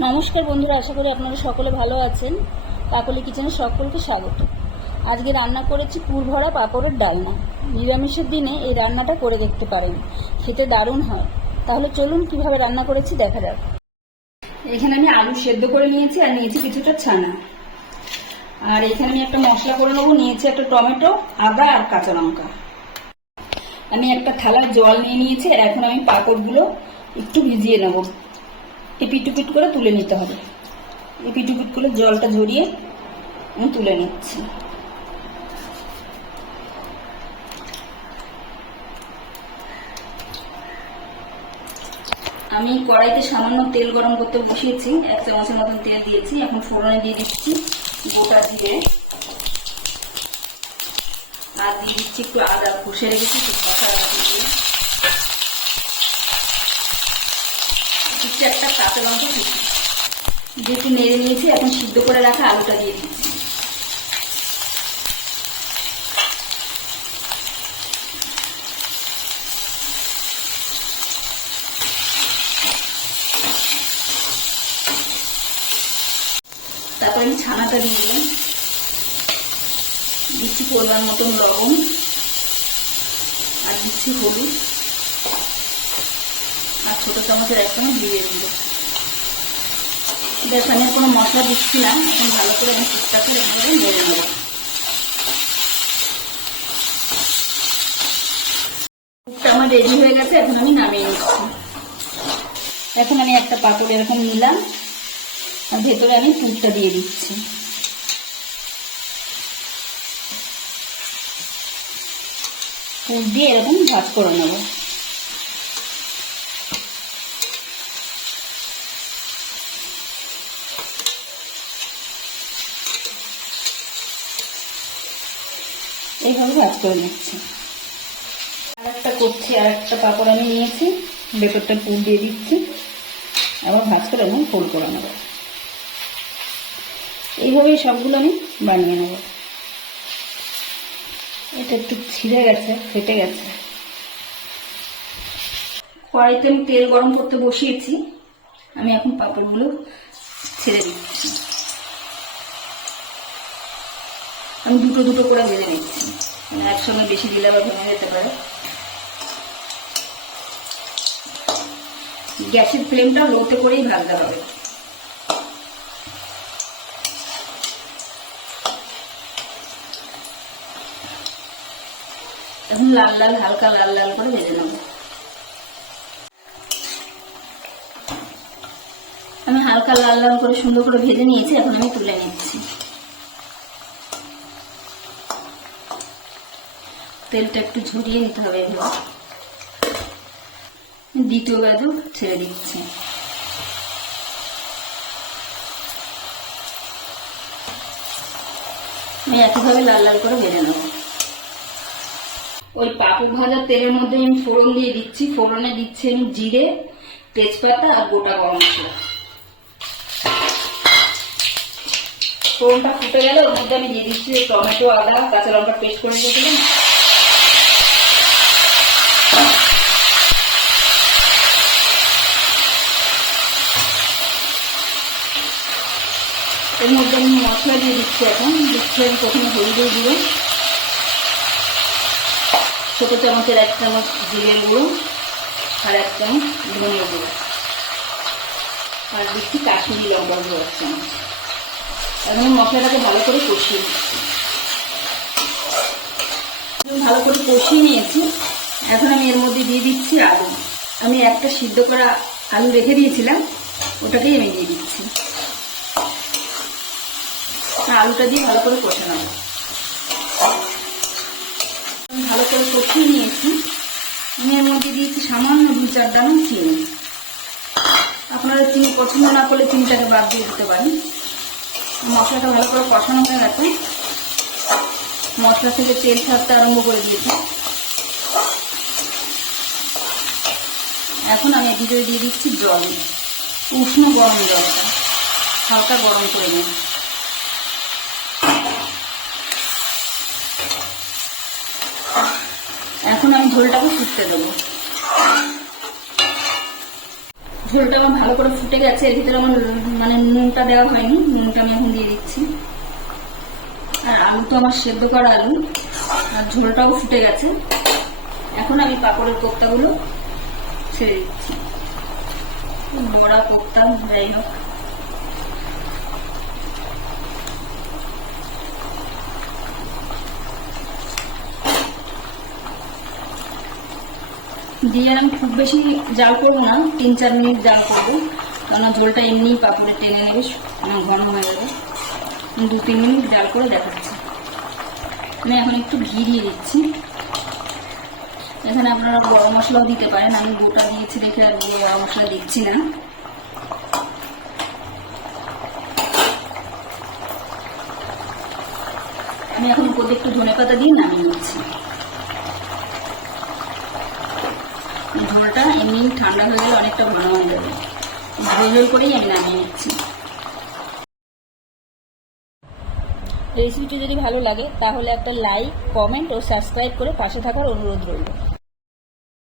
নমস্কার বন্ধুরা, আশা করি আপনারা সকলে ভালো আছেন। কাকলি কিচেনে সকলকে স্বাগত। আজকে রান্না করেছি পুর ভরা পাঁপড়ের ডালনা। নিরামিষের দিনে এই রান্নাটা করে দেখতে পারেন, খেতে দারুণ হয়। তাহলে চলুন কিভাবে রান্না করেছি দেখা যাক। এখানে আমি আলু সেদ্ধ করে নিয়েছি আর নিয়েছি কিছুটা ছানা। আর এখানে আমি একটা মশলা করে নেবো, নিয়েছি একটা টমেটো, আদা আর কাঁচা লঙ্কা। আমি একটা থালায় জল নিয়ে নিয়েছি। এখন আমি পাঁপড়গুলো একটু ভিজিয়ে নেবো। এপিট করে তুলে নিতে হবে। এপিট করে জলটা ঝরিয়ে আমি তুলে নিচ্ছি। আমি কড়াইতে সামান্য তেল গরম করতে বসিয়েছি, 1 চামচের মতন তেল দিয়েছি। এখন ফোড়নে দিয়ে দিচ্ছি গোটা জিরে আর দিয়ে দিচ্ছি একটু আদা কষে রেখেছি, দিচ্ছি একটা কাঁচা লঙ্কা কুচি দিয়ে একটু নেড়ে নিয়েছি। এখন সিদ্ধ করে রাখা আলুটা দিয়ে দিচ্ছি। তারপর আমি ছানাটা দিয়ে দিলাম, দিচ্ছি পরিমাণ মতন লবণ আর দিচ্ছি হলুদ আর ছোট চামচের 1 চামচ দিয়ে দিল। দেখ, আমি কোনো মশলা দিচ্ছি না। এখন ভালো করে আমি টুকটাকে একবারে নেড়ে নেব। টুকটা আমার রেডি হয়ে গেছে, এখন আমি নামিয়ে নিচ্ছি। এখন আমি একটা পাঁপড় এরকম নিলাম আর ভেতরে আমি পুরটা দিয়ে দিচ্ছি। পুর দিয়ে এরকম ভাজ করে নেব। এইভাবে ভাজ করে নিচ্ছি। আর একটা করছি, আর একটা পাঁপড় আমি নিয়েছি, ভেতরটা পুর দিয়ে দিচ্ছি, আবার ভাজ করে আমি ফোল্ড করে নেব। এইভাবেই সবগুলো আমি বানিয়ে নেব। এটা একটু ছিঁড়ে গেছে, ফেটে গেছে। কড়াইতে আমি তেল গরম করতে বসিয়েছি। আমি এখন পাঁপড়গুলো ছেড়ে দিচ্ছি। আমি দুটো করে ভেজে নিচ্ছি, একসঙ্গে বেশি দিলে আবার ভেঙে যেতে পারে। গ্যাসের ফ্লেমটা লোতে করেই ভাজতে হবে। এখন হালকা লাল করে ভেজে নেব। আমি হালকা লাল করে সুন্দর করে ভেজে নিয়েছি। এখন আমি তুলে নিচ্ছি। তেলটা একটু ঝরিয়ে নিতে হবে। দ্বিতীয় বাজু ছেড়ে দিচ্ছি। আমি একইভাবে লাল করে ভেজে নেব। ওই পাঁপড় ভাজার তেলের মধ্যে আমি ফোড়ন দিয়ে দিচ্ছি। ফোড়নে দিচ্ছি আমি জিরে, তেজপাতা আর গোটা গরম মশলা। ফোড়নটা ফুটে গেলে ওর মধ্যে আমি দিয়ে দিচ্ছি টমেটো, আদা, কাঁচা লঙ্কা পেস্ট করে দিয়েছিলাম। এর মধ্যে আমি মশলা দিয়ে দিচ্ছি। এখন দিচ্ছি আমি প্রথমে হলুদের গুঁড়ো, ছোট চামচের 1 চামচ জিরের গুঁড়ো আর 1 চামচ ধনিয়া গুঁড়ো আর দিচ্ছি কাশ্মীরি লঙ্কার গুঁড়ো 1 চামচ। এখন মশলাটাকে ভালো করে কষিয়ে নিচ্ছি। ভালো করে কষিয়ে নিয়েছি। এখন আমি এর মধ্যে দিয়ে দিচ্ছি আলু। আমি একটা সিদ্ধ করা আলু রেখে দিয়েছিলাম, ওটাকেই আমি দিয়ে দিচ্ছি। আলুটা দিয়ে ভালো করে কষে নেব। আমি ভালো করে কষিয়ে নিয়েছি। আমি এর মধ্যে দিয়েছি সামান্য 2-4 দানা চিনি। আপনারা চিনি পছন্দ না করলে চিনিটাকে বাদ দিয়ে দিতে পারেন। মশলাটা ভালো করে কষানো হয়ে গেছে। মশলা থেকে তেল ছাড়তে আরম্ভ করে দিয়েছি। এখন আমি এর ভিতরে দিয়ে দিচ্ছি জল, উষ্ণ গরম জলটা হালকা গরম করে নেব। এখন আমি ঝোলটাকে ফুটতে দেবো। ঝোলটা আমার ভালো করে ফুটে গেছে। এর ভিতরে আমার মানে নুনটা দেওয়া হয়নি, নুনটা আমি এখন দিয়ে দিচ্ছি। আর আলু তো আমার সেদ্ধ করা আলু, আর ঝোলটাও ফুটে গেছে। এখন আমি পাঁপড়ের কোপ্তাগুলো ছেড়ে দিচ্ছি। বড়া কোপ্তা যাই হোক, দিয়ে আমি খুব বেশি জাল করবো না, 3-4 মিনিট জাল করবো, কারণ ঝোলটা এমনিই পাঁপড়ে টেনে নেবে, ঘন হয়ে যাবে। 2-3 মিনিট জাল করে দেখাচ্ছি। আমি এখন একটু ঘি দিয়ে দিচ্ছি। এখানে আপনারা গরম মশলাও দিতে পারেন, আমি গোটা দিয়েছি দেখে আর গরম মশলা দিচ্ছি না। আমি এখন উপরে একটু ধনেপাতা দিয়ে নামিয়ে নিচ্ছি। ঝোলটা এমনি ঠান্ডা হয়ে গেলে অনেকটা ঘন হয়ে যাবে, ঝোল করেই আমি নামিয়ে নিচ্ছি। রেসিপিটি যদি ভালো লাগে তাহলে একটা লাইক, কমেন্ট ও সাবস্ক্রাইব করে পাশে থাকার অনুরোধ রইল।